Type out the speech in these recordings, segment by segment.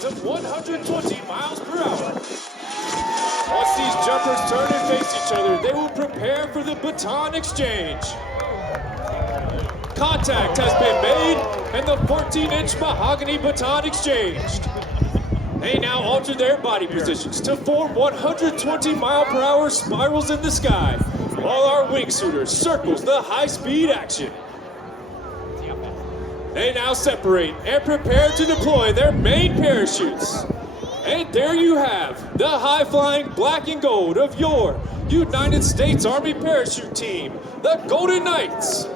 speeds of 120 miles per hour. Once these jumpers turn and face each other, they will prepare for the baton exchange. Contact has been made and the 14-inch mahogany baton exchanged. They now alter their body positions to form 120-mile-per-hour spirals in the sky, while our wingsuiter circles the high-speed action. They now separate and prepare to deploy their main parachutes. And there you have the high-flying black and gold of your United States Army parachute team, the Golden Knights.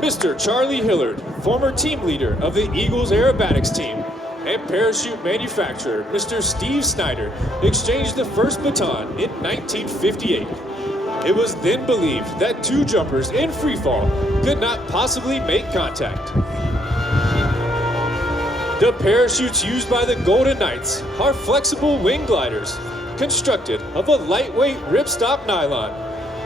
Mr. Charlie Hillard, former team leader of the Eagles aerobatics team, and parachute manufacturer Mr. Steve Snyder exchanged the first baton in 1958. It was then believed that two jumpers in freefall could not possibly make contact. The parachutes used by the Golden Knights are flexible wing gliders constructed of a lightweight ripstop nylon.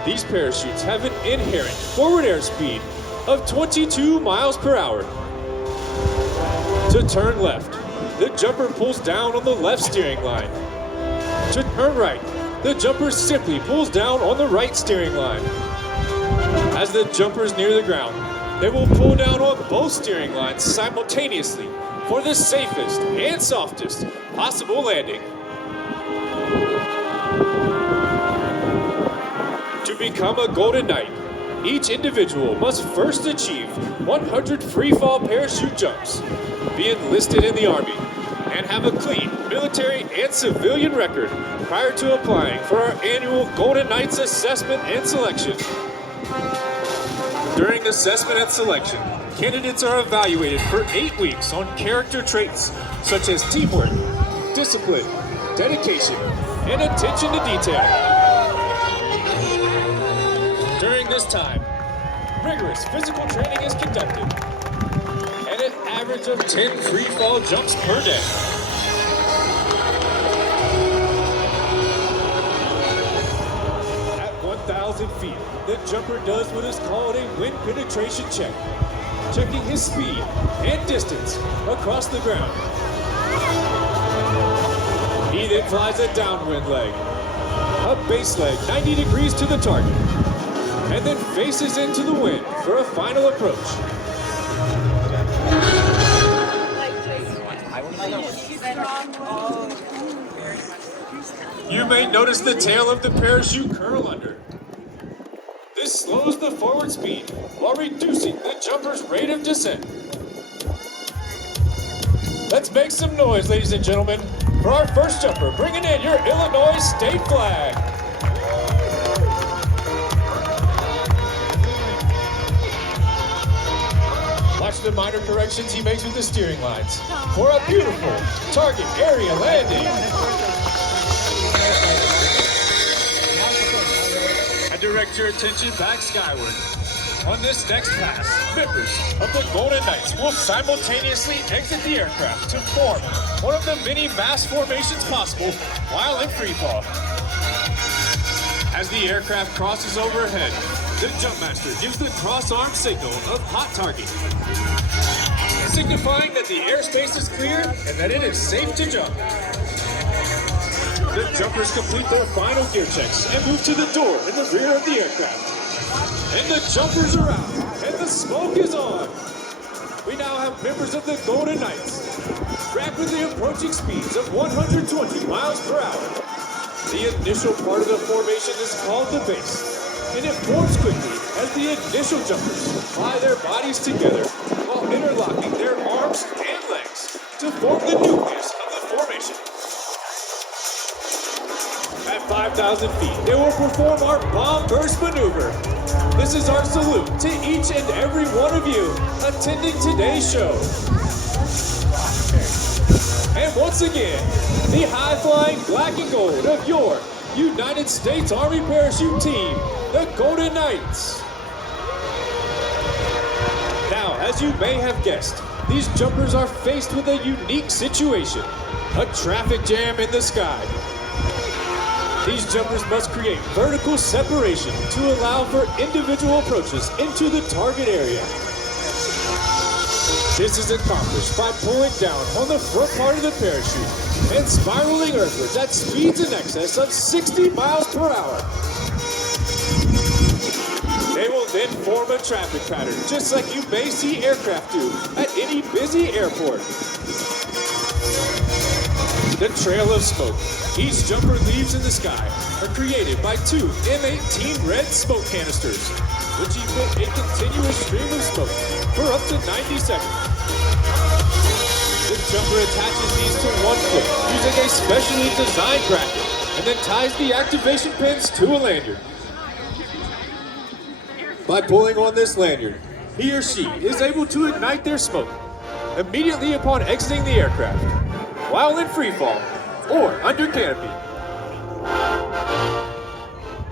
These parachutes have an inherent forward air speed of 22 miles per hour. To turn left, the jumper pulls down on the left steering line. To turn right, the jumper simply pulls down on the right steering line. As the jumpers near the ground, they will pull down on both steering lines simultaneously for the safest and softest possible landing. To become a Golden Knight, each individual must first achieve 100 freefall parachute jumps, be enlisted in the Army, and have a clean military and civilian record prior to applying for our annual Golden Knights assessment and selection. During assessment and selection, candidates are evaluated for 8 weeks on character traits such as teamwork, discipline, dedication, and attention to detail. During this time, rigorous physical training is conducted, and an average of 10 free fall jumps per day. At 1,000 feet, the jumper does what is called a wind penetration check, checking his speed and distance across the ground. He then flies a downwind leg, a base leg 90 degrees to the target, and then faces into the wind for a final approach. You may notice the tail of the parachute curl under. This slows the forward speed while reducing the jumper's rate of descent. Let's make some noise, ladies and gentlemen, for our first jumper, bringing in your Illinois state flag. Watch the minor corrections he makes with the steering lines for a beautiful target area landing. I direct your attention back skyward. On this next pass, members of the Golden Knights will simultaneously exit the aircraft to form one of the many mass formations possible while in freefall. As the aircraft crosses overhead, the jumpmaster gives the cross-arm signal of hot target, signifying that the airspace is clear and that it is safe to jump. The jumpers complete their final gear checks and move to the door in the rear of the aircraft. And the jumpers are out, and the smoke is on. We now have members of the Golden Knights, rapidly approaching speeds of 120 miles per hour. The initial part of the formation is called the base, and it forms quickly as the initial jumpers apply their bodies together while interlocking their arms and legs to form the nucleus of the formation. At 5,000 feet, they will perform our bomb burst maneuver. This is our salute to each and every one of you attending today's show. And once again, the high-flying black and gold of your United States Army parachute team, the Golden Knights. Now, as you may have guessed, these jumpers are faced with a unique situation, a traffic jam in the sky. These jumpers must create vertical separation to allow for individual approaches into the target area. This is accomplished by pulling down on the front part of the parachute and spiraling earthwards at speeds in excess of 60 miles per hour. They will then form a traffic pattern, just like you may see aircraft do at any busy airport. The trail of smoke each jumper leaves in the sky are created by two M18 red smoke canisters, which emit a continuous stream of smoke for up to 90 seconds. The jumper attaches these to one foot using a specially designed bracket and then ties the activation pins to a lanyard. By pulling on this lanyard, he or she is able to ignite their smoke immediately upon exiting the aircraft, while in free fall or under canopy.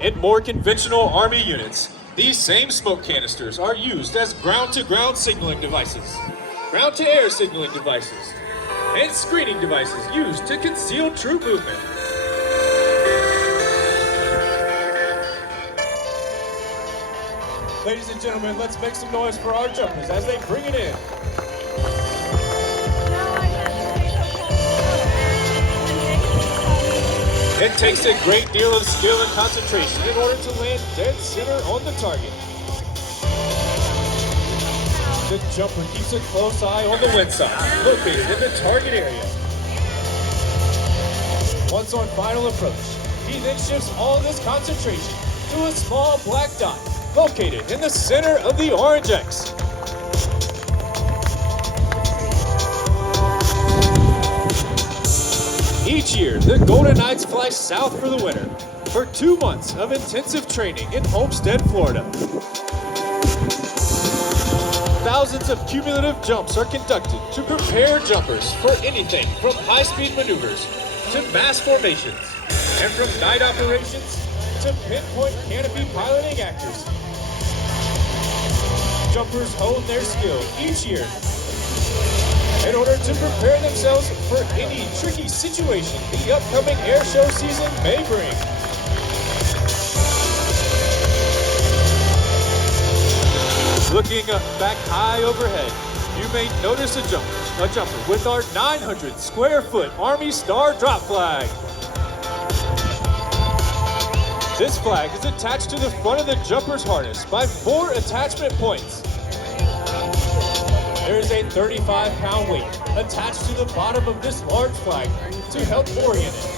In more conventional Army units, these same smoke canisters are used as ground-to-ground signaling devices, ground-to-air signaling devices, and screening devices used to conceal troop movement. Ladies and gentlemen, let's make some noise for our jumpers as they bring it in. It takes a great deal of skill and concentration in order to land dead center on the target. The jumper keeps a close eye on the wind side, located in the target area. Once on final approach, he then shifts all this concentration to a small black dot located in the center of the orange X. Each year, the Golden Knights fly south for the winter for 2 months of intensive training in Homestead, Florida. Thousands of cumulative jumps are conducted to prepare jumpers for anything from high-speed maneuvers to mass formations, and from night operations to pinpoint canopy piloting accuracy. Jumpers hone their skill each year in order to prepare themselves for any tricky situation the upcoming air show season may bring. Looking back high overhead, you may notice a jumper with our 900 square foot Army Star drop flag. This flag is attached to the front of the jumper's harness by 4 attachment points. There is a 35-pound weight attached to the bottom of this large flag to help orient it.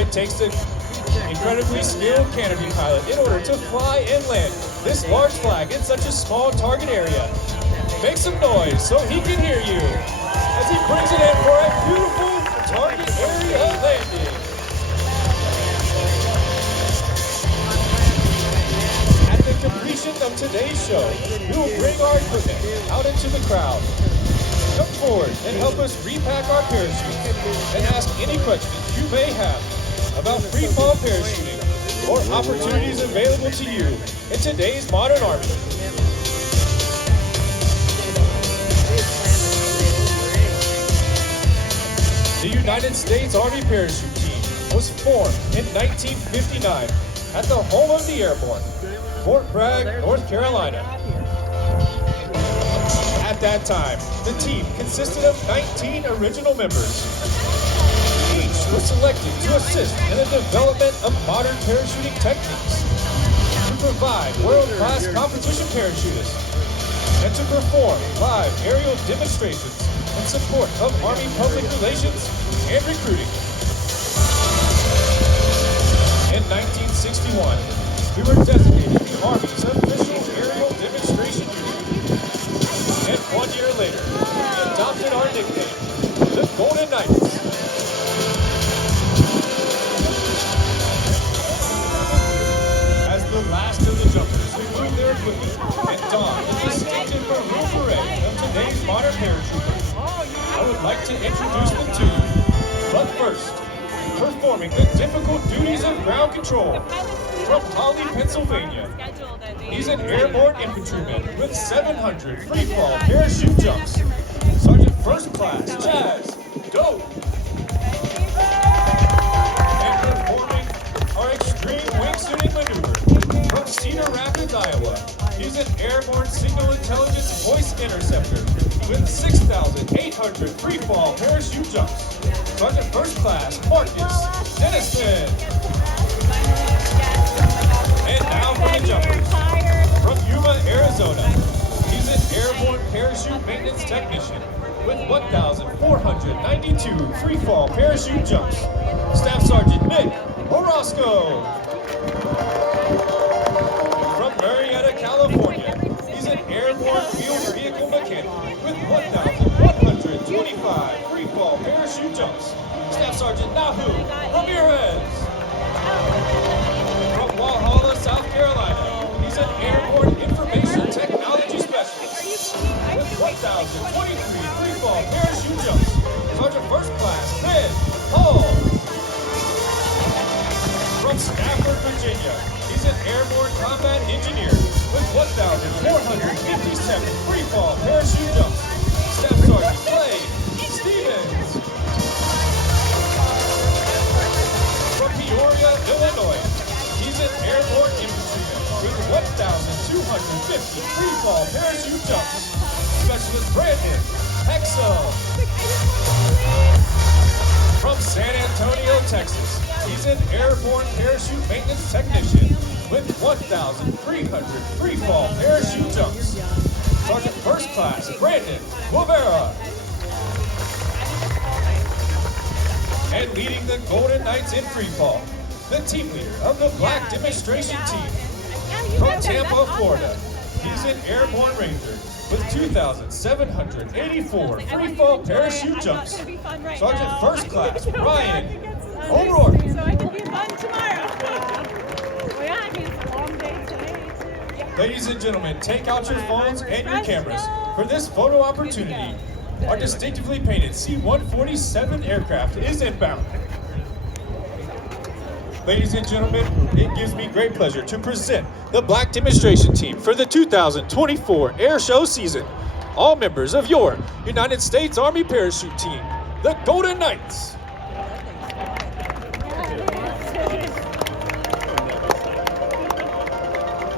It takes an incredibly skilled canopy pilot in order to fly and land this large flag in such a small target area. Make some noise so he can hear you as he brings it in for a beautiful target area landing. At the completion of today's show, we will bring our equipment out into the crowd. Come forward and help us repack our parachutes and ask any questions you may have about free fall parachuting or opportunities available to you in today's modern Army. The United States Army Parachute Team was formed in 1959 at the home of the airborne, Fort Bragg, North Carolina. At that time, the team consisted of 19 original members. Each was selected to assist in the development of modern parachuting techniques, to provide world-class competition parachutists, and to perform live aerial demonstrations in support of Army public relations and recruiting. In 1961, we were designated the Army's official aerial demonstration unit. And 1 year later, we adopted our nickname, the Golden Knights. As the last of the jumpers remove their equipment and don the distinctive maroon beret of today's modern paratroopers, I would like to introduce them to you. But first, performing the difficult duties of ground control from Holly, Pennsylvania. He's an airborne infantryman with 700 free-fall parachute jumps. Sergeant First Class Jazz Doe. And performing our extreme wingsuiting maneuver from Cedar Rapids, Iowa. He's an airborne signal intelligence voice interceptor with 6,800 free fall parachute jumps. Sergeant First Class Marcus Denniston. And now for the jumpers. From Yuma, Arizona, he's an airborne parachute maintenance technician with 1,492 free fall parachute jumps. Staff Sergeant Nick Orozco. From Marietta, California, he's an airborne field vehicle mechanic with 1,125 free fall parachute jumps. Staff Sergeant Nahu Ramirez. From Walhalla, South Carolina, he's an airborne information technology specialist with 1,023 free fall parachute jumps. Sergeant First Class Ben Hall. From Stafford, Virginia, he's an airborne combat engineer with 1,457 free fall parachute jumps. Staff Sergeant Clay Stevens. From Peoria, Illinois, he's an airborne infantryman with 1,250 free fall parachute jumps. Specialist Brandon Hexel. From San Antonio, Texas, he's an airborne parachute maintenance technician with 1,300 free fall parachute jumps. Sergeant First Class Brandon Guevara. And leading the Golden Knights in free fall, the team leader of the Black Demonstration Team. From Tampa, Florida, he's an airborne ranger with 2,784 free fall parachute jumps. Sergeant First Class Ryan O'Rourke. So I can be fun tomorrow. Well, yeah, I mean, it's a long day today, too. Ladies and gentlemen, take out your phones and your cameras for this photo opportunity. Our distinctively painted C-147 aircraft is inbound. Ladies and gentlemen, it gives me great pleasure to present the Black Demonstration Team for the 2024 Air Show season. All members of your United States Army Parachute Team, the Golden Knights.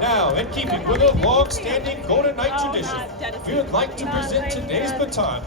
Now, in keeping with a long-standing Golden Knight tradition, we would like to present today's baton